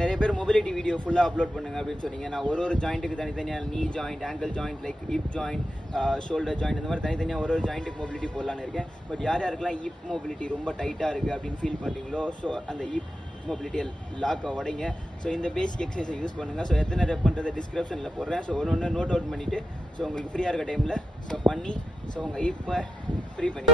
நிறைய பேர் mobility video ஃபுல்லாக அப்லோட் பண்ணுங்க அப்படின்னு சொன்னீங்க. நான் ஒரு ஜாயிண்ட்டுக்கு தனித்தனியாக நீ joint, angle joint, like hip joint, shoulder joint, இந்த மாதிரி தனித்தனியாக ஒரு ஜாயிண்ட்டுக்கு மொபிலிட்டி போடலான்னு இருக்கேன். பட் யாருக்கெல்லாம் ஹிப் மொபிலிட்டி ரொம்ப டைட்டாக இருக்குது அப்படின்னு ஃபீல் பண்ணுறீங்களோ, ஸோ அந்த ஹிப் மொபிலிட்டியை லாக்கை உடைங்க. ஸோ இந்த பேசிக் எக்ஸசைஸை யூஸ் பண்ணுங்கள். ஸோ எத்தனை ரெப் பண்ணுறது டிஸ்கிரிப்ஷனில் போடுறேன். ஸோ ஒன்று நோட் அவுட் பண்ணிவிட்டு ஸோ உங்களுக்கு ஃப்ரீயாக இருக்க டைமில் ஸோ பண்ணி ஸோ உங்கள் ஹிப்பை ஃப்ரீ பண்ணி